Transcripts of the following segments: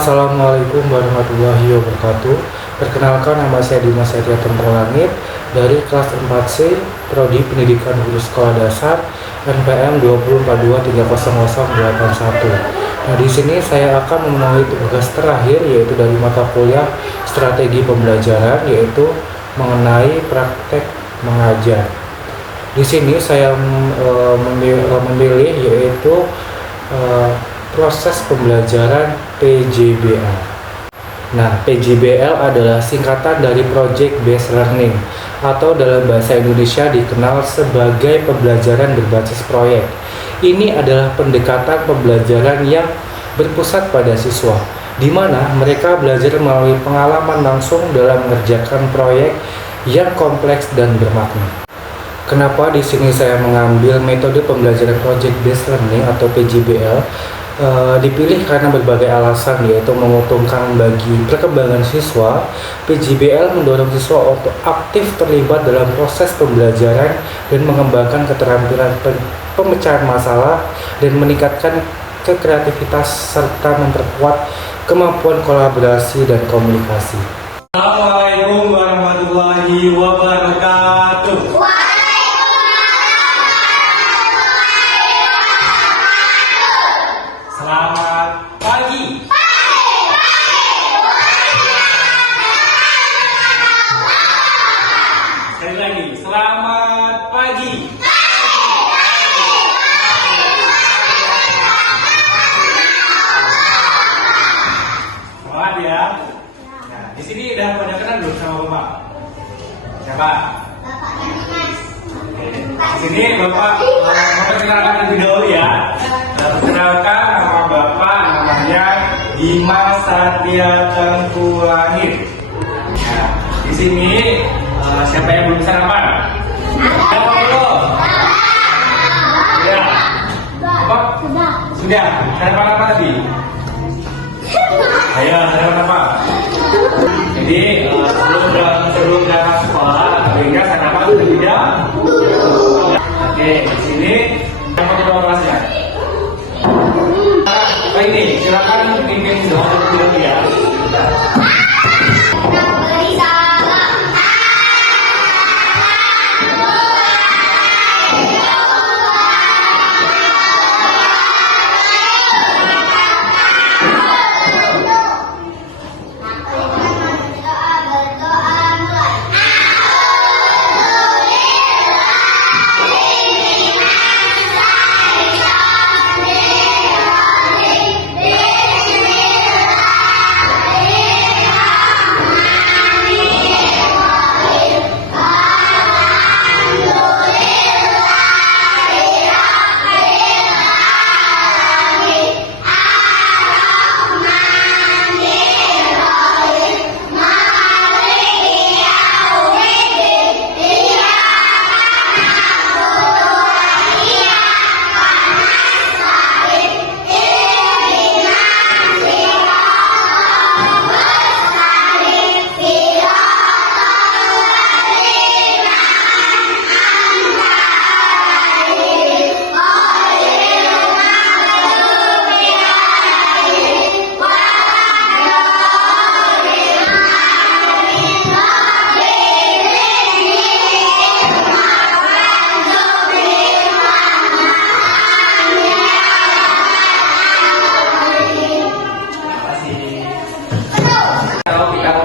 Assalamualaikum warahmatullahi wabarakatuh. Perkenalkan, nama saya Dimas Setia Langit dari kelas 4C Prodi Pendidikan Guru Sekolah Dasar NPM 204230081. Nah, di sini saya akan memenuhi tugas terakhir, yaitu dari mata kuliah Strategi Pembelajaran, yaitu mengenai praktek mengajar. Di sini saya memilih yaitu proses pembelajaran PJBL. Nah, PJBL adalah singkatan dari Project Based Learning, atau dalam bahasa Indonesia dikenal sebagai pembelajaran berbasis proyek. Ini adalah pendekatan pembelajaran yang berpusat pada siswa, di mana mereka belajar melalui pengalaman langsung dalam mengerjakan proyek yang kompleks dan bermakna. Kenapa di sini saya mengambil metode pembelajaran Project Based Learning atau PJBL? Dipilih karena berbagai alasan, yaitu menguntungkan bagi perkembangan siswa. PJBL mendorong siswa untuk aktif terlibat dalam proses pembelajaran dan mengembangkan keterampilan pemecahan masalah dan meningkatkan kreativitas serta memperkuat kemampuan kolaborasi dan komunikasi. Assalamualaikum warahmatullahi wabarakatuh. Selamat pagi. Sekali lagi, selamat pagi. Semangat ya. Nah, di sini udah pada kenal belum sama Bapak? Siapa? Bapak Dimas. Di sini Bapak memperkenalkan lebih dahulu ya. Perkenalkan, nama Bapak namanya Dimas Setia Langit. Nah, di sini siapa yang belum sarapan? Siapa belum? Sudah. Apa? Sudah. Sarapan apa tadi? Ayo, sarapan apa? Jadi sebelum berangkat sekolah, sehingga sarapan terlebih dahulu. Oke, di sini yang kedua kelasnya. Ini silakan pimpin doa dulu ya.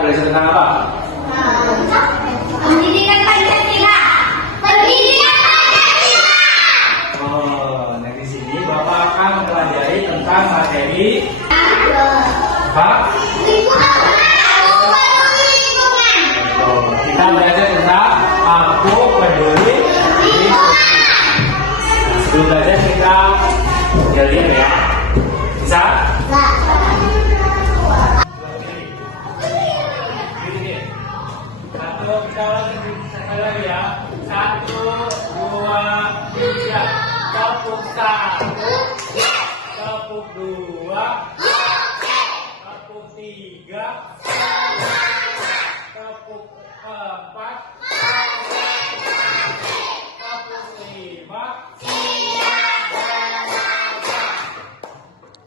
Belajar tentang apa? Pendidikan Pancasila. Pendidikan Pancasila. Oh, nah di sini Bapak akan mempelajari tentang materi apa? Oh, kita belajar tentang aku peduli lingkungan. Nah, sebelum belajar kita lihat ya. Bisa? Sekali lagi ya. 1, 2, 3. Tepuk 1. Tepuk 2. Tepuk 3. Tepuk 4. Tepuk 5.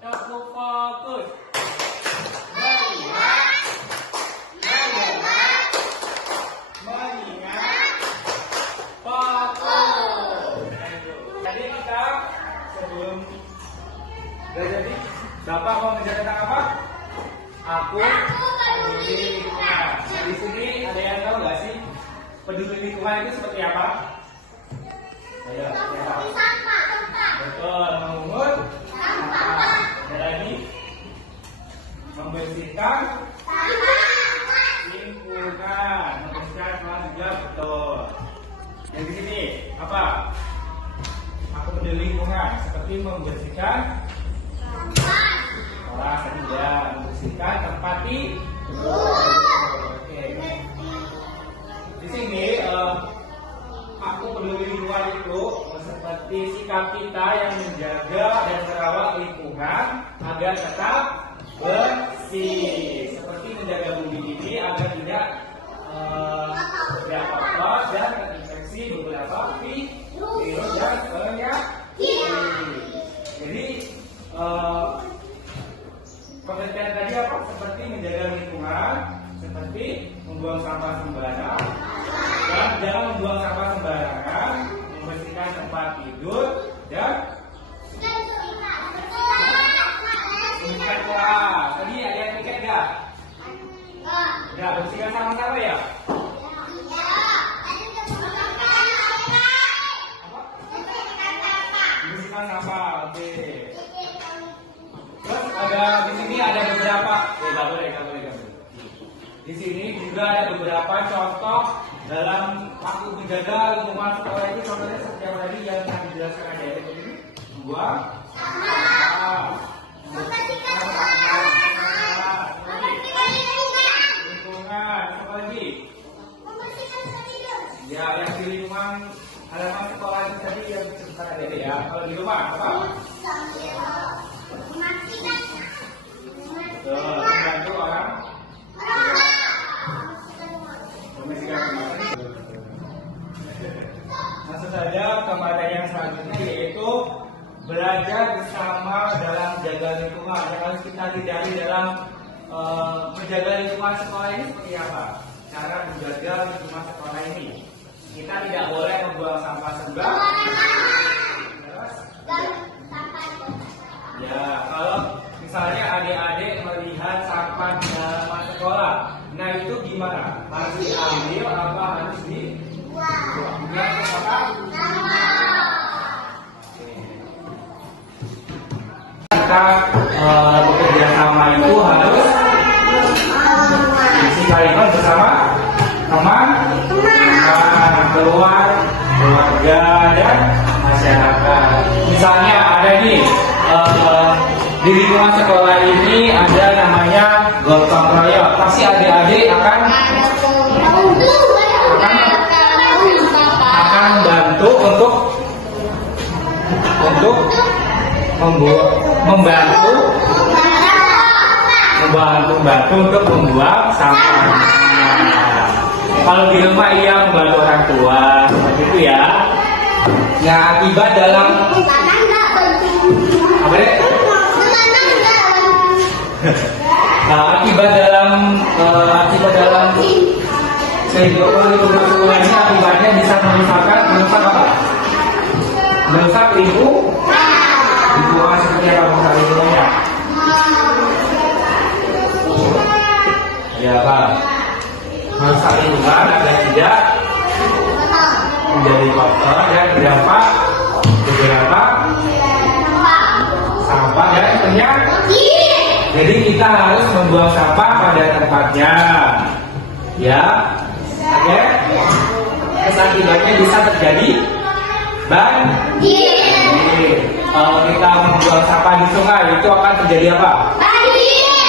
Tepuk fokus. peduli lingkungan itu seperti apa? Ayo, siapa? Sampah, sampah. Betul, memungut sampah. Ada lagi? Membersihkan lingkungan, membersihkan kelas juga betul. Yang di sini apa? Aku peduli lingkungan seperti membersihkan kelas juga, membersihkan tempat tidur. Oke. Di sini aku peduli lingkungan itu seperti sikap kita yang menjaga dan merawat lingkungan agar tetap bersih. Seperti menjaga bumi ini agar tidak kotor dan terinfeksi beberapa virus dan penyakit. Jadi pengertian tadi apa? Seperti menjaga lingkungan, seperti membuang sampah sembarangan, dan jangan membuang sampah sembarangan, membersihkan tempat tidur dan membersihkan kelas. Tadi ada yang tiket nggak? Ya, bersihkan sama-sama ya. Bersihkan sampah, oke. Terus ada di sini ada beberapa, nggak boleh. Di sini juga ada beberapa contoh dalam waktu menjaga lingkungan sekolah itu. Contohnya seperti apa tadi yang akan dijelaskan ada ya. Ini membuang sampah, membersihkan lingkungan, apa lagi? Ya, yang di lingkungan halaman sekolah itu tadi yang sebentar ada ya. Kalau di rumah apa? Betul, membantu orang. Langsung saja kepada yang selanjutnya yaitu belajar bersama dalam menjaga lingkungan. Yang harus kita hindari dalam menjaga lingkungan sekolah ini seperti apa? Cara menjaga lingkungan sekolah ini, kita tidak boleh membuang sampah sembarangan. Ya, kalau misalnya adik-adik melihat sampah di halaman sekolah, nah itu gimana? Harus diambil apa harus dibuang? Kita bekerja sama itu harus disikalikan bersama teman, keluarga dan masyarakat. Misalnya ada nih di lingkungan sekolah ini ada namanya gotong royong. Pasti adik-adik akan membantu untuk membuang sampah. Kalau di rumah ia membantu orang tua seperti itu ya. Nah, akibat dalam apa ya? Nah, akibat dalam kehidupan lingkungan ini akibatnya bisa merusak apa? Merusak lingkungan seperti apa merusak lingkungannya? Ya Pak, merusak lingkungan agar tidak menjadi kotor dan berdampak beberapa sampah dan penyakit. Jadi kita harus membuang sampah pada tempatnya, ya, oke? Terus akibatnya bisa terjadi banjir. Kalau kita membuang sampah di sungai itu akan terjadi apa?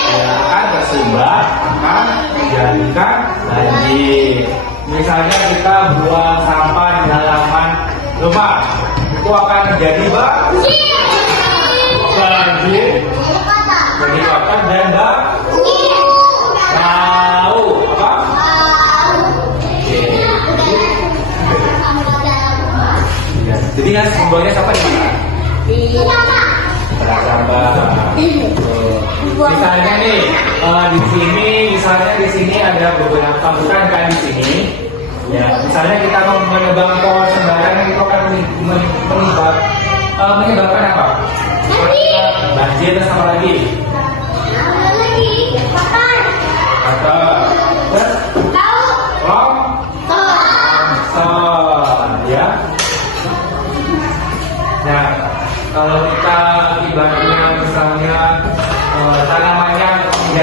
Ya, akan tersumbat, akan menjadikan banjir. Misalnya kita buang sampah di halaman rumah, itu akan terjadi banjir, jadi kotor dan bau apa? Jadi kan simbolnya sampah di mana? Sampah. Misalnya nih di sini ada beberapa bukan kan di sini. Ya, misalnya kita mau menebang pohon sembarangan itu akan menyebabkan apa? Banjir terus apa lagi? Kotor. Terus?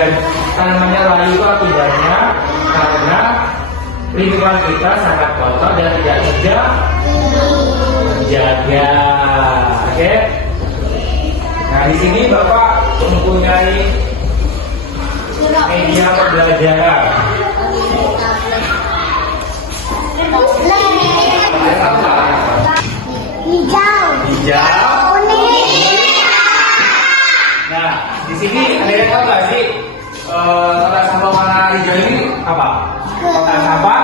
dan tanamannya layu itu akibatnya karena lingkungan kita sangat kotor dan tidak terjaga. Oke. Nah, di sini Bapak mempunyai media pembelajaran. Hijau. Nah, di sini ada yang tahu nggak sih kotak sampah warna hijau ini apa? Kotak sampah.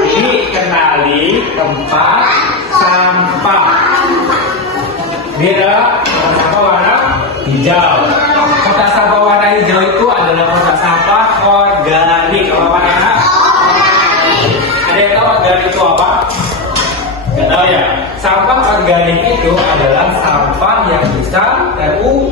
Ini kenali tempat sampah. Ini adalah kotak sampah warna hijau. Kotak sampah warna hijau itu adalah kotak sampah organik. Apa anak? Ada yang tahu organik itu apa? Nggak tahu ya. Sampah organik itu adalah sampah yang bisa terurai.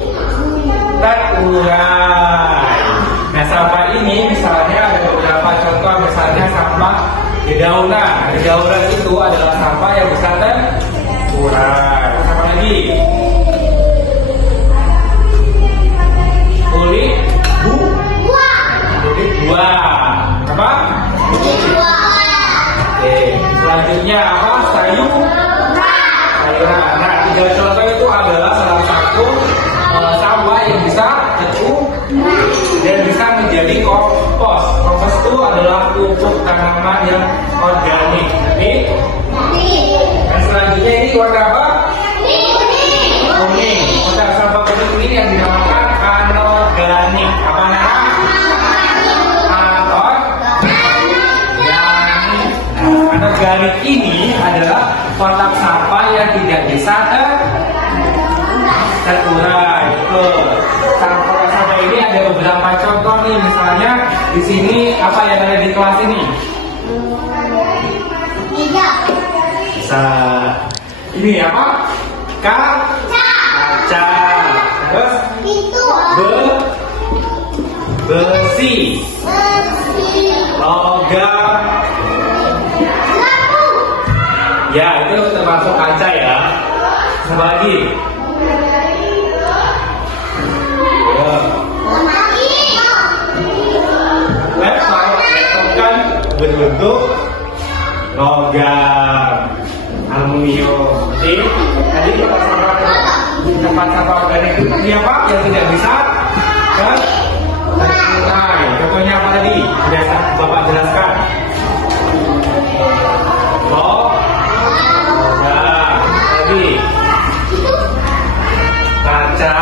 Nah, sampah ini misalnya ada beberapa contoh, misalnya sampah dedaunan. Dedaunan itu adalah sampah yang bisa terurai. Apa lagi? Kulit buah. Apa? Oke, selanjutnya apa? Sayuran. Nah, 3 contoh itu adalah salah satu sampah yang bisa terurai dan bisa menjadi kompos. Kompos itu adalah pupuk tanaman yang organik. Dan selanjutnya ini warna apa? Kuning. Kotak sampah kuning ini yang dinamakan anorganik. Apa namanya? Anorganik ini adalah kotak sampah yang tidak bisa terurai. Kotak sampah ini ada beberapa contoh nih, misalnya di sini apa yang ada di kelas ini? Bisa. Ini apa? Kaca. Terus besi. Logam. Ya, itu termasuk kaca ya. Sama lagi. Laptop kan berbentuk logam, aluminium. Jadi tadi tempat sampah organik itu tadi apa? Yang tidak bisa terurai. Contohnya apa tadi? Sudah Bapak jelaskan. Kaca.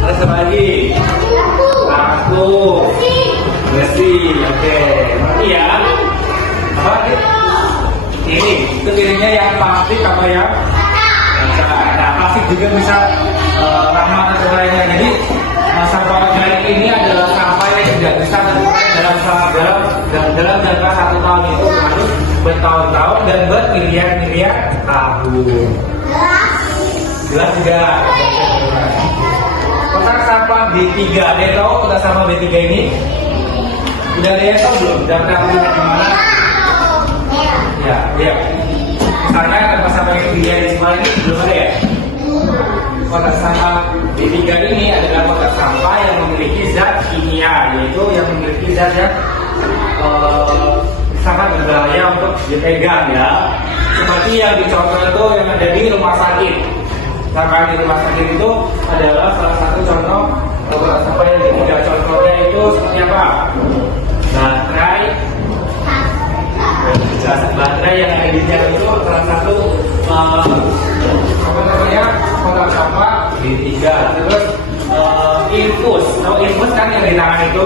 Terus apa lagi? Lampu. Besi. Oke. Ngerti ya? Apa? Ini. Itu pilihnya yang plastik apa ya? Kaca. Nah, plastik juga bisa ramah terurainya. Jadi sampah organik ini adalah sampah yang tidak bisa terurai dalam jangka 1 tahun. Itu harus bertahun-tahun dan bermiliar-miliar tahun. Jelas juga. Kotak sampah B3. Ada yang tahu kotak sampah B3 ini? Udah ada yang tahu belum? Udah pernah lihat di mana? Ya, lihat. Misalnya kotak sampah B3 di sekolah ini belum ada ya? Kotak sampah B3 ini adalah kotak sampah yang memiliki zat kimia, yaitu yang memiliki zat yang sangat berbahaya untuk dipegang ya. Seperti yang dicontoh itu yang ada di rumah sakit. Sampah di rumah sakit itu adalah salah satu contoh kotak sampah yang ketiga. Contohnya itu seperti apa? Baterai yang ada di dalam itu salah satu apa namanya kotak sampah B3. Terus infus, tahu infus kan yang di tangan itu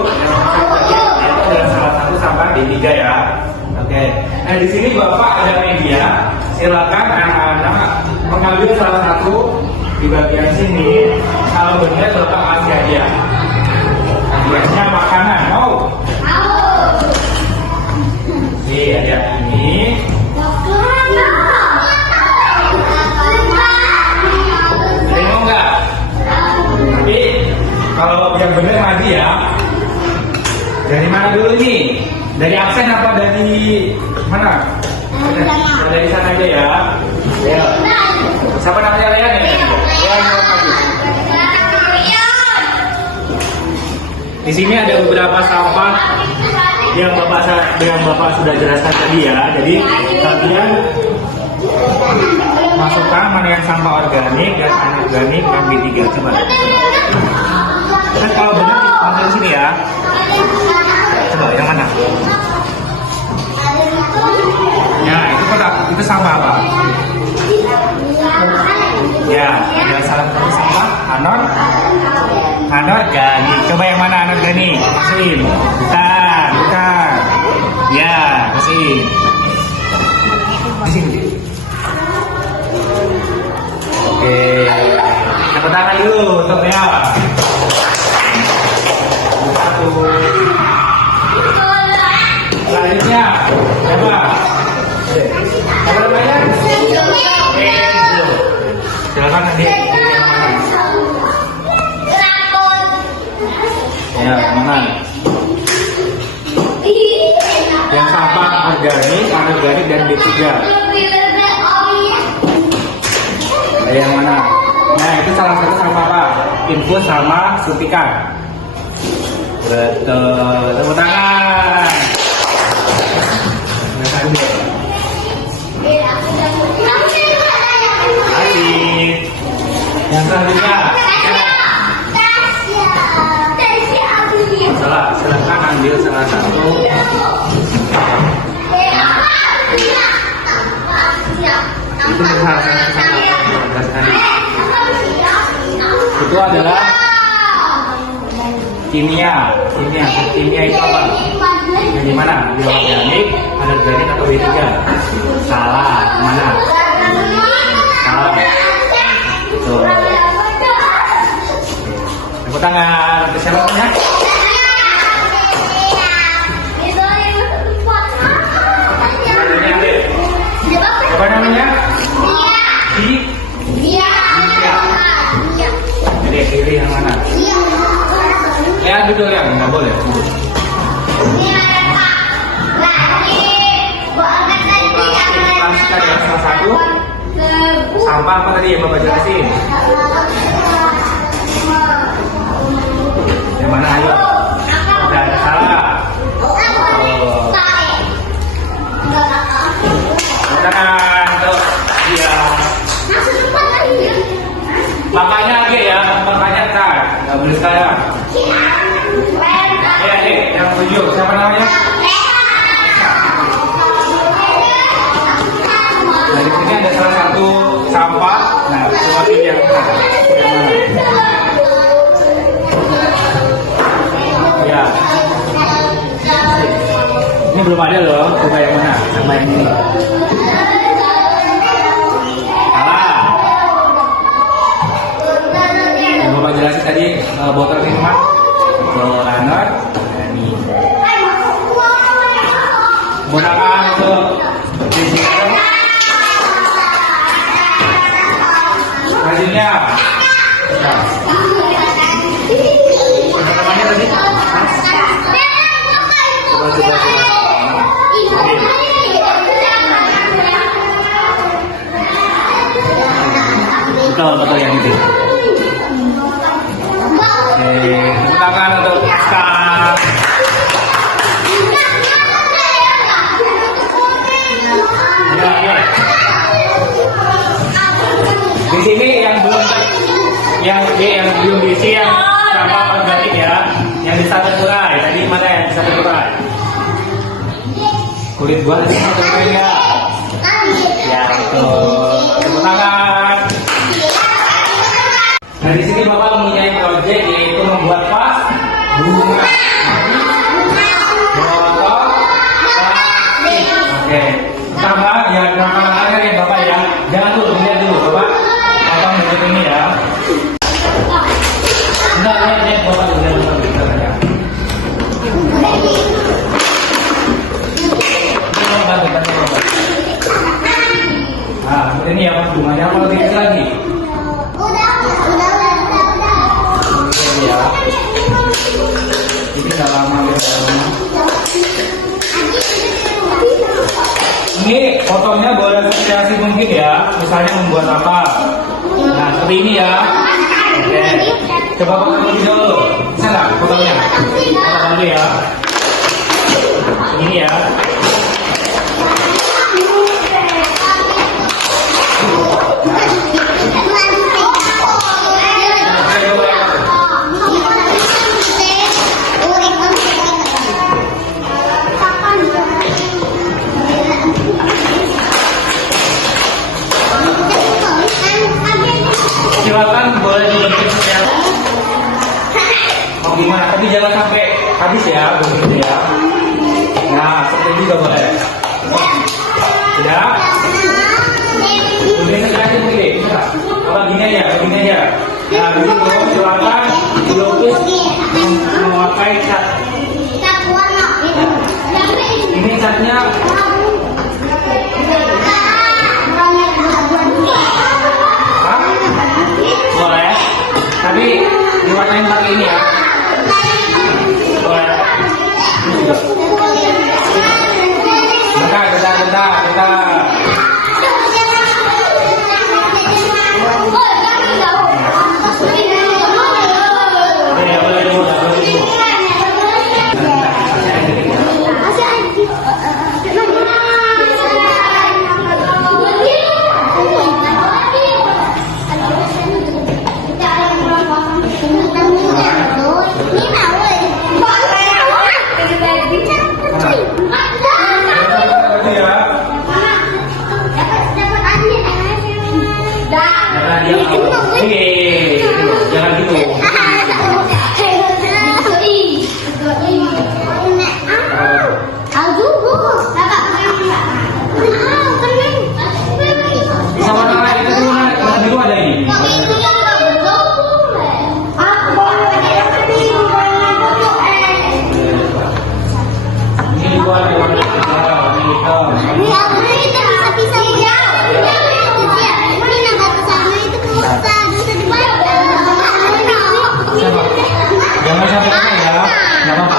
adalah salah satu sampah B3 ya. Oke. Nah, di sini Bapak ada media. Silakan anak-anak mengambil salah satu di bagian sini. Kalau benar Bapak kasih aja. Biasanya makanan. Mau? Nih, ada ini. Mau nggak? Tapi kalau yang benar maju ya. Dari mana dulu nih? Dari absen apa dari mana? Dari sana aja ya. Ya. Siapa namanya Leon ya? Leon mau maju. Di sini ada beberapa sampah yang Bapak sudah jelaskan tadi ya. Jadi kalian masukkan mana yang sampah organik dan anorganik dan B3. Coba. Terus kalau benar masuk di sini ya. Coba yang mana? Ya, itu sampah apa? Ya, yang salah satu sampah anorganik. Coba yang mana anorganik? Kasihin. Bukan. Ya, kasihin. Di sini. Oke. Tepuk tangan dulu untuk ya. Satu. Selanjutnya, siapa? Apa namanya? Enzo. Silakan adik. Ya, mana? Yang sampah organik, anorganik dan B3. Yang mana? Nah, itu salah satu sampah apa? Infus sama suntikan. Betul. Tepuk tangan. Asik. Yang selanjutnya. Silakan ambil salah satu. Itu salah satu itu adalah kimia itu apa? Yang dimana? Bioorganik, anorganik atau B3? Salah, mana? Salah. Betul. Tepuk tangan untuk siapa namanya? Apa namanya? Jadi pilih yang mana? Ya duduk yang nggak boleh. Kita ada salah satu sampah apa tadi yang Bapak jelasin? Yang mana ayo? Tidak ada salah. Tangan untuk dia. Makanya lagi ya, pertanyakan, nggak boleh sekarang. Yang tujuh, siapa namanya? Nah, di sini ada salah satu sampah. Nah, seperti yang ya. Ini belum ada loh, coba yang mana? Sama yang ini. Salah. Yang Bapak jelasin tadi botol minuman, botol anor, ini. Gunakan untuk disinfektan. Selanjutnya, namanya tadi? Coba. Betul yang itu. Tepuk tangan untuk staff. Ya. Di sini yang belum diisi yang sampah organik ya, yang di satu turai. Tadi mana yang di satu turai? Kulit buah ini satu turai ya. Ya itu. Tepuk tangan. Nah di sini Bapak mempunyai proyek yaitu membuat vas bunga botol plastik. Oke. Pertama yang gambar ya Bapak ya. Jangan dulu lihat dulu Bapak. Bapak melihat ini ya. Enggak lihat Bapak dulu ya. Nah, seperti ini ya Mas bunganya kalau dikit lagi. Ya. Ini udah lama ya. Ini fotonya boleh variasi mungkin ya. Misalnya membuat apa? Nah seperti ini ya. Oke. Coba foto dulu. Bisa nggak fotonya? dulu ya. Ini ya. Silakan boleh dibentuk secara. Oh gimana? Tapi jangan sampai habis ya, begitu ya. Nah, seperti ini juga boleh. Tidak? Begini saja begini. Apa gini aja. Nah, begitu silakan dilukis memakai cat. Ini catnya. Hah? Boleh. Tapi diwarnain pakai ini ya. Boleh. Bentar. Boleh dulu. Jangan gitu. Bisa warna lain itu warna biru ada ini. Ini warna hitam. Jangan sampai kena ya, nggak apa-apa.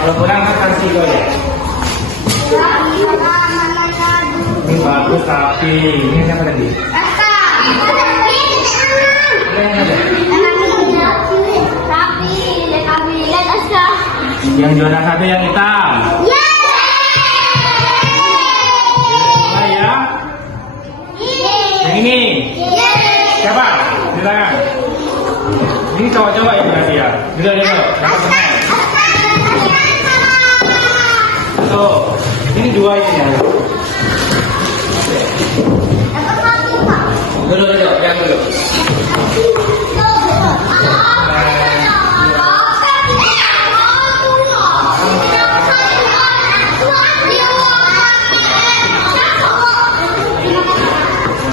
Kalau kurang kasih gue ya. Ini bagus tapi ini siapa tadi? Yang juara satu yang hitam. Yang ini siapa? Silakan. Ini cowok-cowok ya berarti ya. Dulu. Tuh, ini dua ini ya. Dulu, yang dulu.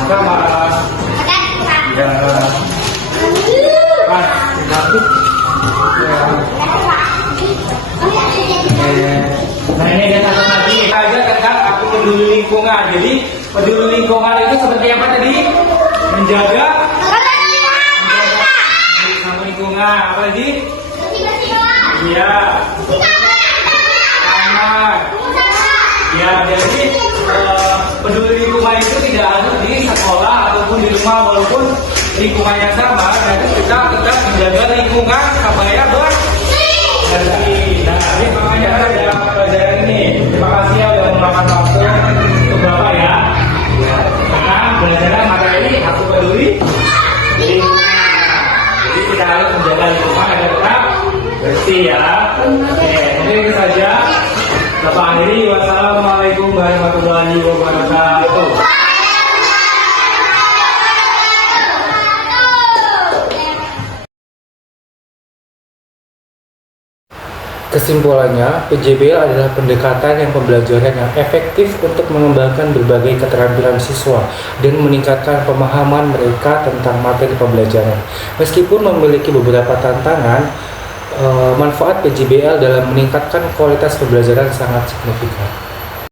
Sama. Ya. Pas, satu. Nah ini ada satu lagi. Aja tentang aku peduli lingkungan. Jadi peduli lingkungan itu seperti apa tadi? Menjaga sama lingkungan. Apa lagi? Iya. Aman. Ya jadi peduli lingkungan itu tidak harus di sekolah ataupun di rumah, walaupun lingkungannya sama, tapi kita tetap menjaga lingkungan supaya bersih. Nah, ini makanya ada pelajaran ini. Terima kasih ya sudah meluangkan waktu untuk Bapak ya. Sekarang belajar materi aku peduli lingkungan. Jadi kita harus menjaga lingkungan agar tetap bersih ya. Oke, mungkin itu saja. Bapak akhiri. Wassalamualaikum warahmatullahi wabarakatuh. Kesimpulannya, PJBL adalah pendekatan yang pembelajaran yang efektif untuk mengembangkan berbagai keterampilan siswa dan meningkatkan pemahaman mereka tentang materi pembelajaran. Meskipun memiliki beberapa tantangan, manfaat PJBL dalam meningkatkan kualitas pembelajaran sangat signifikan.